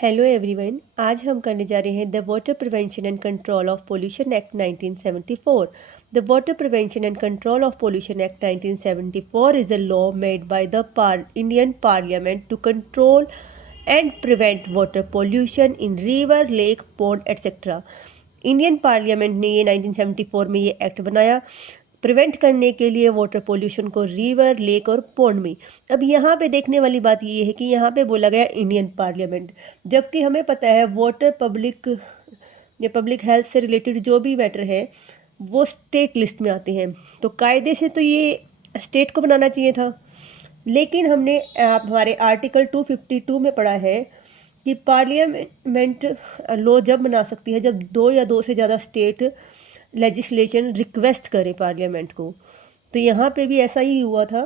Hello everyone, आज हम करने जा रहे हैं the water prevention and control of pollution act 1974। The water prevention and control of pollution act 1974 is a law made by the Indian parliament to control and prevent water pollution in river, lake, pond etcetera. Indian parliament ने ये 1974 में ये act बनाया prevent करने के लिए water pollution को river, lake और पॉन्ड में। अब यहाँ पे देखने वाली बात ये है कि यहाँ पे बोला गया इंडियन पार्लियामेंट, जबकि हमें पता है वाटर पब्लिक हेल्थ से रिलेटेड जो भी मैटर है वो स्टेट लिस्ट में आते हैं, तो कायदे से तो ये स्टेट को बनाना चाहिए था। लेकिन हमने हमारे आर्टिकल 252 में पढ़ा है कि पार्लियामेंट लॉ जब बना सकती है जब दो या दो से ज़्यादा स्टेट लेजिस्लेशन रिक्वेस्ट करे पार्लियामेंट को। तो यहाँ पे भी ऐसा ही हुआ था,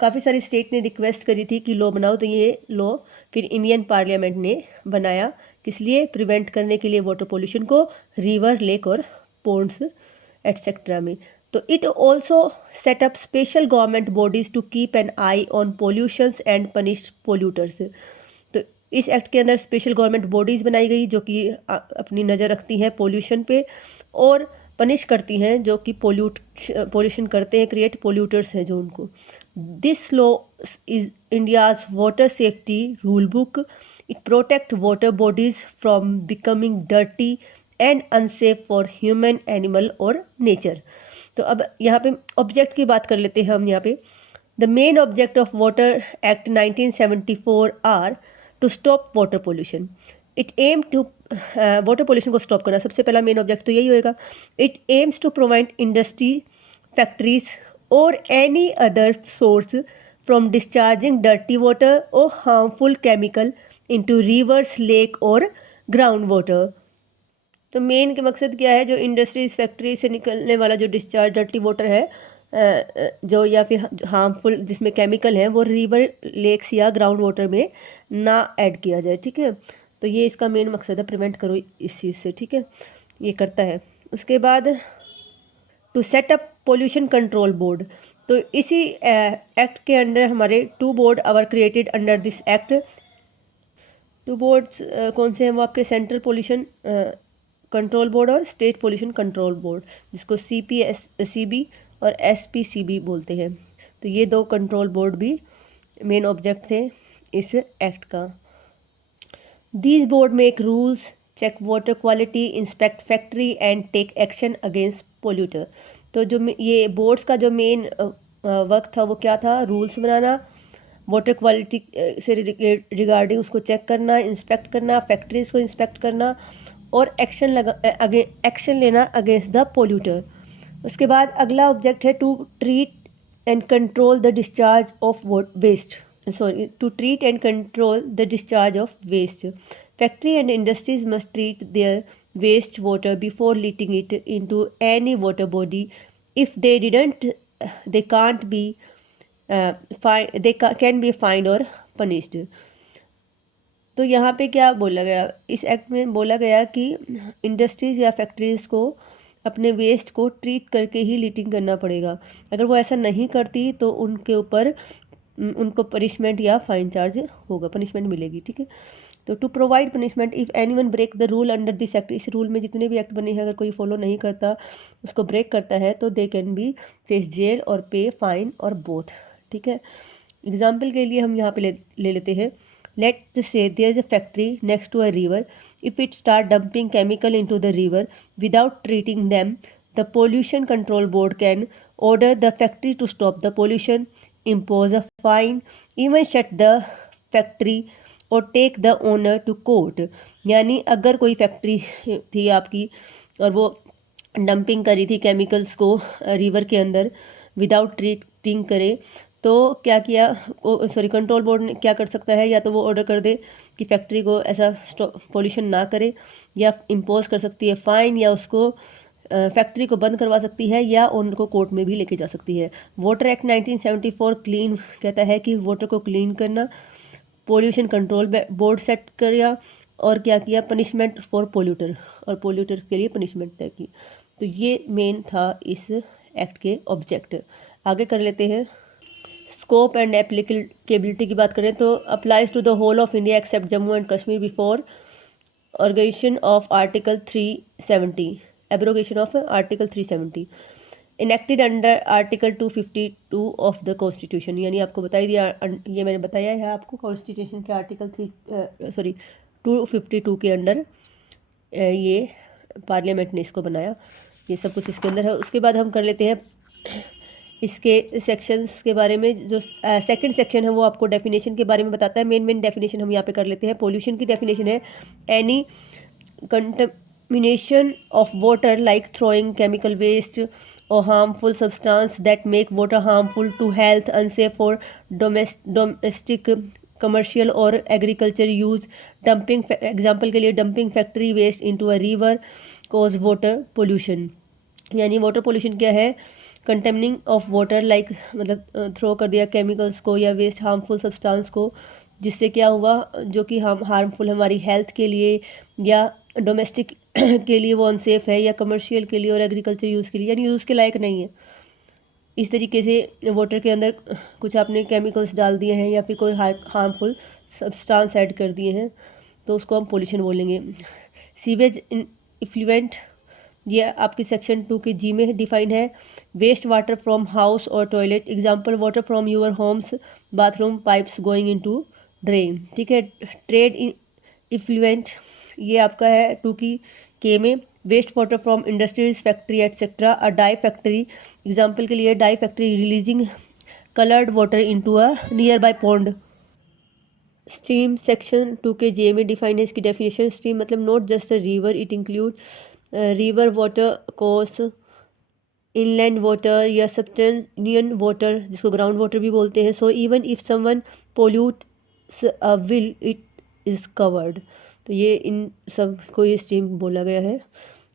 काफ़ी सारी स्टेट ने रिक्वेस्ट करी थी कि लॉ बनाओ, तो ये लॉ फिर इंडियन पार्लियामेंट ने बनाया, किस लिए? प्रिवेंट करने के लिए वाटर पोल्यूशन को रिवर, लेक और पॉन्ड्स एटसेट्रा में। तो it also set up special government bodies to keep an eye on pollutions and punish polluters. तो इस एक्ट के अंदर स्पेशल गवर्नमेंट बॉडीज़ बनाई गई जो कि अपनी नज़र रखती हैं पोल्यूशन पे और पनिश करती हैं जो कि पोल्यूशन करते हैं, क्रिएट पोल्यूटर्स हैं जो उनको। This law is India's water safety rule book. It protect water bodies from becoming dirty and unsafe for human, animal और नेचर। तो अब यहाँ पे ऑब्जेक्ट की बात कर लेते हैं हम। यहाँ पे the main object of water act 1974 are to stop water pollution. It aim to water pollution को स्टॉप करना, सबसे पहला मेन ऑब्जेक्ट तो यही होएगा। It aims to prevent industry, factories और any other source from discharging dirty water और harmful chemical into rivers, lake और ग्राउंड वाटर। तो मेन के मकसद क्या है? जो इंडस्ट्रीज, फैक्ट्री से निकलने वाला जो डिस्चार्ज डर्टी वाटर है जो या फिर हार्मफुल जिसमें केमिकल है वो रिवर, लेक्स या ग्राउंड वाटर में ना ऐड किया जाए। ठीक है, तो ये इसका मेन मकसद है, प्रिवेंट करो इस चीज़ से। ठीक है, ये करता है। उसके बाद to set up pollution control board. तो इसी एक्ट के अंडर हमारे 2 board are created under this act. 2 boards कौन से हैं? वो आपके सेंट्रल पोल्यूशन कंट्रोल बोर्ड और स्टेट पोल्यूशन कंट्रोल बोर्ड, जिसको CPSCB और SPCB बोलते हैं। तो ये 2 कंट्रोल बोर्ड भी मेन ऑब्जेक्ट थे इस एक्ट का। These board make rules, check water quality, inspect factory and take action against polluter. तो जो ये बोर्ड्स का जो मेन वर्क था वो क्या था? रूल्स बनाना, वाटर क्वालिटी से रिगार्डिंग उसको चेक करना, इंस्पेक्ट करना, फैक्ट्रीज को इंस्पेक्ट करना और एक्शन लेना अगेंस्ट द पोल्यूटर। उसके बाद अगला ऑब्जेक्ट है to treat and control the discharge of waste, to treat and control the discharge of waste. Factory and industries must treat their waste water before letting it into any water body. If they didn't they can't be they can be fined और punished. तो यहाँ पे क्या बोला गया? इस act में बोला गया कि इंडस्ट्रीज़ या फैक्ट्रीज़ को अपने वेस्ट को ट्रीट करके ही लीटिंग करना पड़ेगा। अगर वो ऐसा नहीं करती तो उनके ऊपर उनको पनिशमेंट या फाइन चार्ज होगा, पनिशमेंट मिलेगी। ठीक है, तो to provide punishment if anyone break the rule under this act. इस रूल में जितने भी एक्ट बने हैं अगर कोई फॉलो नहीं करता, उसको ब्रेक करता है, तो दे कैन बी फेस जेल और पे फाइन और बोथ। ठीक है, एग्जाम्पल के लिए हम यहाँ पे ले लेते हैं। Let's say there is a factory next to a river. If it start dumping chemical into the river without treating them, the pollution control board can order the factory to stop the pollution, impose a fine, even shut the factory or take the owner to court. यानी अगर कोई factory थी आपकी और वो dumping करी थी chemicals को रिवर के अंदर विदाउट ट्रीटिंग करे, तो क्या किया? कंट्रोल बोर्ड ने क्या कर सकता है? या तो वो ऑर्डर कर दे कि फैक्ट्री को ऐसा पोल्यूशन ना करे, या इम्पोज कर सकती है फाइन, या उसको फैक्ट्री को बंद करवा सकती है, या ओनर को कोर्ट में भी लेके जा सकती है। वाटर एक्ट 1974 क्लीन कहता है कि वाटर को क्लीन करना, पोल्यूशन कंट्रोल बोर्ड सेट किया और क्या किया? पनिशमेंट फॉर पोल्यूटर, और पोल्यूटर के लिए पनिशमेंट तय की। तो ये मेन था इस एक्ट के ऑब्जेक्ट। आगे कर लेते हैं। स्कोप एंड एप्लीकेबिलिटी की बात करें तो applies to the whole of India except Jammu and Kashmir before abrogation of article 370, abrogation of article 370 enacted under article 252 of the constitution. यानी आपको बताई दिया, ये मैंने बताया है आपको, कॉन्स्टिट्यूशन के आर्टिकल 252 के अंडर ये पार्लियामेंट ने इसको बनाया। ये सब कुछ इसके अंदर है। उसके बाद हम कर लेते हैं इसके सेक्शंस के बारे में। जो सेकंड सेक्शन है वो आपको डेफिनेशन के बारे में बताता है। मेन डेफिनेशन हम यहाँ पे कर लेते हैं। पोल्यूशन की डेफिनेशन है any contamination of water like throwing chemical waste or harmful substance that make water harmful to health, unsafe for domestic, commercial or agriculture use, dumping, example के लिए dumping factory waste into a river cause water pollution. यानी water pollution क्या है? Contaminating of water like मतलब throw कर दिया chemicals को या वेस्ट हार्मफुल सब्सटेंस को, जिससे क्या हुआ जो कि हम हार्मफुल हमारी हेल्थ के लिए या डोमेस्टिक के लिए वो अनसेफ है, या कमर्शियल के लिए और एग्रीकल्चर यूज़ के लिए यानी यूज़ के लायक नहीं है। इस तरीके से वाटर के अंदर कुछ आपने केमिकल्स डाल दिए हैं या फिर कोई हार्मफुल सब्सटेंस ऐड कर दिए हैं तो उसको हम पोल्यूशन बोलेंगे। सीवेज इफ्लुएंट, ये आपकी सेक्शन 2 के जी में डिफाइन है। वेस्ट वाटर फ्रॉम हाउस और toilet, example water from your homes bathroom pipes going into drain. ठीक है। ट्रेड इफ्लुएंट, ये आपका है 2 की के में। Waste water from industries factory etcetera, a dye factory, example के लिए dye factory releasing coloured water into a near by pond. Stream section 2 के जे में डिफाइन है इसकी डेफिनेशन। स्ट्रीम मतलब not just a river, it include river water course, inland water या substantial water जिसको ground water भी बोलते हैं। So even if someone pollutes a well it is covered. तो ये इन सब को ये स्ट्रीम बोला गया है।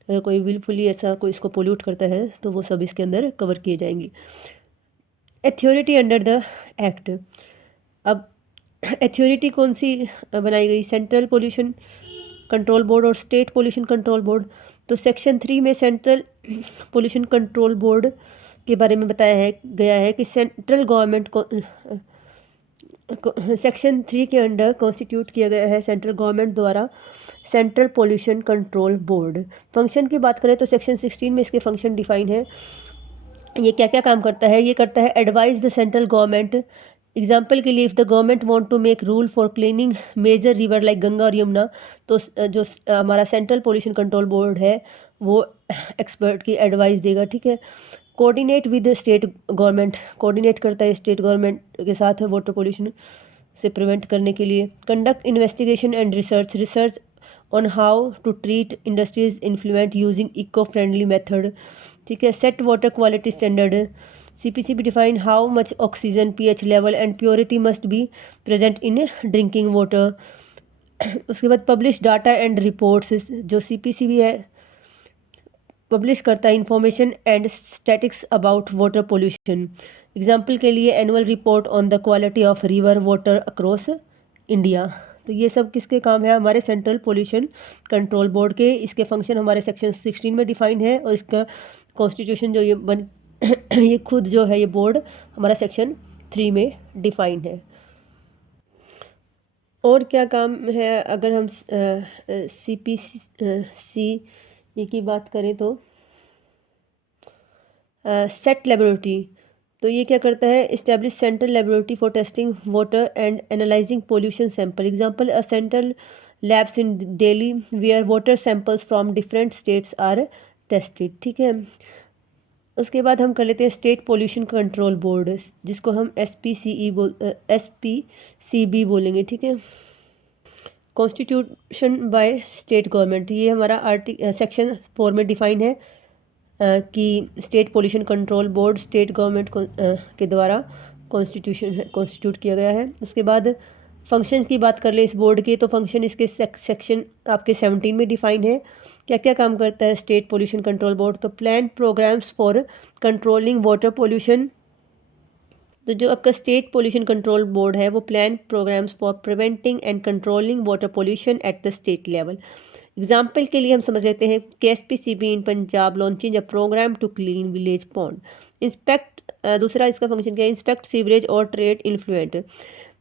अगर कोई विलफुली ऐसा कोई इसको पोल्यूट करता है तो वो सब इसके अंदर कवर किए जाएंगी। अथॉरिटी अंडर द एक्ट, अब अथॉरिटी कौन सी बनाई गई? सेंट्रल पोल्यूशन कंट्रोल बोर्ड और स्टेट पोल्यूशन कंट्रोल बोर्ड। तो सेक्शन 3 में सेंट्रल पोल्यूशन कंट्रोल बोर्ड के बारे में बताया है गया है कि सेंट्रल गवर्नमेंट को सेक्शन 3 के अंडर कॉन्स्टिट्यूट किया गया है सेंट्रल गवर्नमेंट द्वारा central pollution control board. Function की बात करें तो सेक्शन 16 में इसके फंक्शन डिफाइन है। ये क्या क्या काम करता है? ये करता है advise the central government, example के लिए if the government want to make rule for cleaning major river like Ganga और यमुना, तो जो हमारा सेंट्रल पोल्यूशन कंट्रोल बोर्ड है वो एक्सपर्ट की एडवाइस देगा। ठीक है। Coordinate with state government, coordinate करता है स्टेट गवर्नमेंट के साथ वाटर पोल्यूशन से प्रिवेंट करने के लिए। Conduct investigation and research, research on how to treat industries influent using eco friendly method. ठीक है। Set water quality standard, CPCB define how much oxygen, pH level and purity must be present in drinking water। उसके बाद publish data and reports, जो CPCB है publish करता है information and statics about water pollution, example के लिए annual report on the quality of river water across India. तो ये सब किसके काम है? हमारे सेंट्रल पोल्यूशन कंट्रोल बोर्ड के। इसके फंक्शन हमारे सेक्शन 16 में डिफाइंड है और इसका कॉन्स्टिट्यूशन जो ये बन ये खुद जो है ये बोर्ड हमारा सेक्शन 3 में डिफाइन है। और क्या काम है अगर हम CPC की बात करें तो सेट लेबोरेटरी, तो ये क्या करता है? Establish central laboratory for testing water and analysing pollution sample, example a central labs in Delhi where water samples from different states are tested. ठीक है। उसके बाद हम कर लेते हैं स्टेट पोल्यूशन कंट्रोल बोर्ड, जिसको हम SPCB बोलेंगे। ठीक है। कॉन्स्टिट्यूशन बाय स्टेट गवर्नमेंट, ये हमारा सेक्शन 4 में डिफाइन है कि state pollution control board state government के द्वारा कॉन्स्टिट्यूट किया गया है। उसके बाद फंक्शन की बात कर ले इस बोर्ड के, तो फंक्शन इसके सेक्शन आपके 17 में डिफाइन है। क्या क्या काम करता है स्टेट पोल्यूशन कंट्रोल बोर्ड? तो plan programmes for controlling water pollution, तो जो आपका स्टेट पोल्यूशन कंट्रोल बोर्ड है वो plan programmes for preventing and controlling water pollution at the state level. Example के लिए हम समझ लेते हैं KSPCB in Punjab launching a programme to clean village pond. Inspect, दूसरा इसका फंक्शन क्या है, इंस्पेक्ट सीवरेज और ट्रेड इन्फ्लुएंट।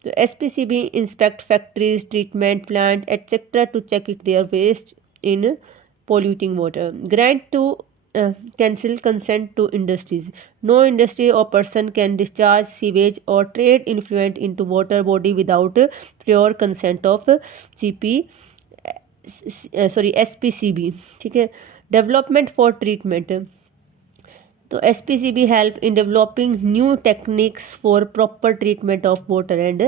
तो SPCB inspect factories, treatment plant etcetera to check it their waste in polluting water. Grant to cancel consent to industries. No industry or person can discharge sewage or trade effluent into water body without prior consent of SPCB. ठीक है। Development for treatment, तो SPCB help in developing new techniques for proper treatment of water and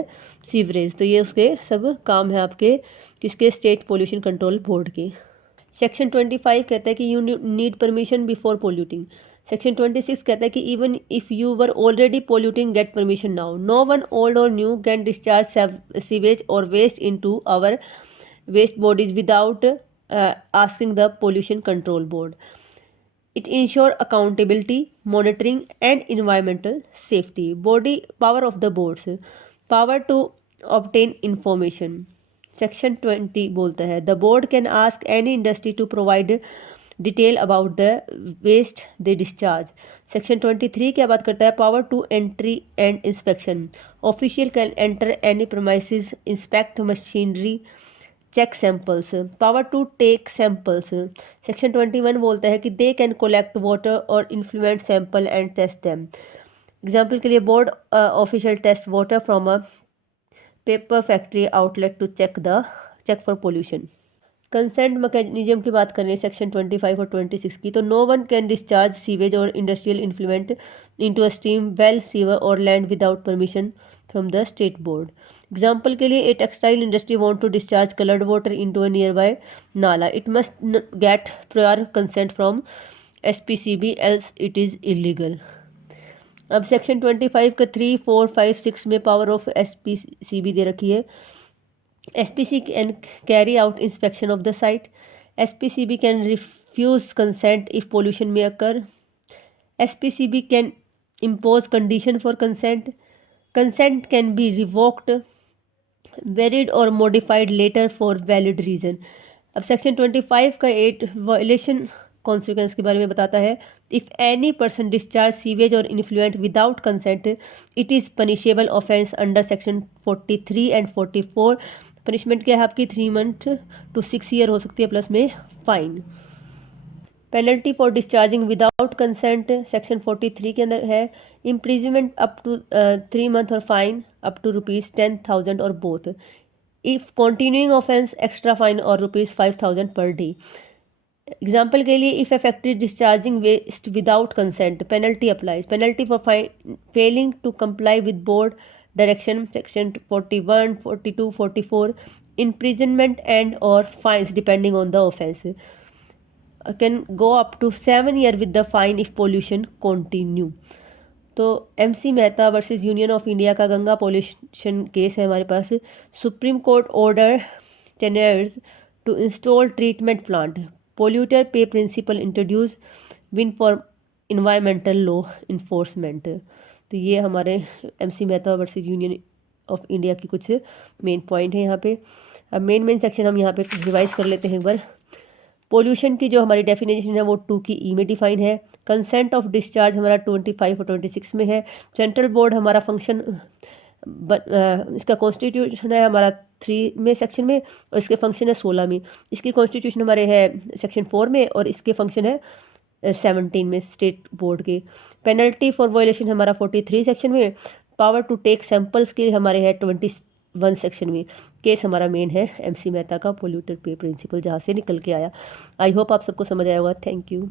sewerage. तो ये उसके सब काम है आपके किसके, स्टेट पोल्यूशन कंट्रोल बोर्ड के। सेक्शन 25 कहता है कि you need permission before polluting. Section 26 कहता है कि even if you were already polluting get permission now. No one old और न्यू कैन डिस्चार्ज सीवेज और waste into our waste bodies without asking the pollution control board. It ensure accountability, monitoring and environmental safety. Body power of the boards, power to obtain information. Section 20 बोलता है the board can ask any industry to provide detail about the waste they discharge. Section 23 क्या बात करता है, power to entry and inspection. Official can enter any premises, inspect machinery, check samples. Power to take samples, section 21 बोलता है कि they can collect water और influent sample and test them. Example के लिए board official test water from a paper factory outlet to check for pollution. Consent mechanism की बात करें section 25 और 26 की, तो no one can discharge sewage और industrial influent into a stream, well, sewer और land without permission from the state board. Example के लिए a textile industry want to discharge coloured water into a near by nala, it must get prior consent from SPCB else it is illegal. अब section 25 का 3, 4, 5, 6 में power of SPCB दे रखी है। SPC can carry out inspection of the site. SPCB can refuse consent if pollution may occur. SPCB can impose condition for consent. Consent can be revoked, varied और modified later for valid reason. अब section 25 का 8 violation consequence के बारे में बताता है। If any person discharge sewage और influent without consent, it is punishable offence under section 43 and 44। Punishment क्या है आपकी, 3 मंथ टू 6 ईयर हो सकती है, प्लस में fine. Penalty for discharging without consent section 43 के अंदर है इम्प्रिजनमेंट अप टू 3 मंथ और फाइन अप टू ₹10,000 और both. If continuing offence extra fine और ₹5,000 पर डे। एग्जाम्पल के लिए if a factory discharging waste without consent, penalty applies. Penalty for failing to comply with board direction section 41, 42, 44। Imprisonment and और fines depending on the offence can go up to 7 year with the fine if pollution continue. तो MC Mehta versus Union of India का Ganga pollution case है हमारे पास। Supreme Court order tanners to install treatment plant, polluter pay principle introduce, win for environmental law enforcement. तो ये हमारे MC Mehta versus Union of India की कुछ मेन पॉइंट है यहाँ पे। अब मेन सेक्शन हम यहाँ पे रिवाइज कर लेते हैं एक बार। पोल्यूशन की जो हमारी डेफिनेशन है वो 2 की E में डिफाइन है। कंसेंट ऑफ डिस्चार्ज हमारा 25 और 26 में है। सेंट्रल बोर्ड हमारा फंक्शन इसका कॉन्स्टिट्यूशन है हमारा 3 में सेक्शन में, और इसके फंक्शन है 16 में। इसकी कॉन्स्टिट्यूशन हमारे है सेक्शन 4 में, और इसके फंक्शन है 17 में स्टेट बोर्ड के। पेनल्टी फॉर वायलेशन हमारा 43 सेक्शन में। पावर टू टेक सैंपल्स के हमारे है 21 सेक्शन में। केस हमारा मेन है MC मेहता का पोल्यूटर पे प्रिंसिपल, जहाँ से निकल के आया। आई होप आप सबको समझ आया होगा। Thank you.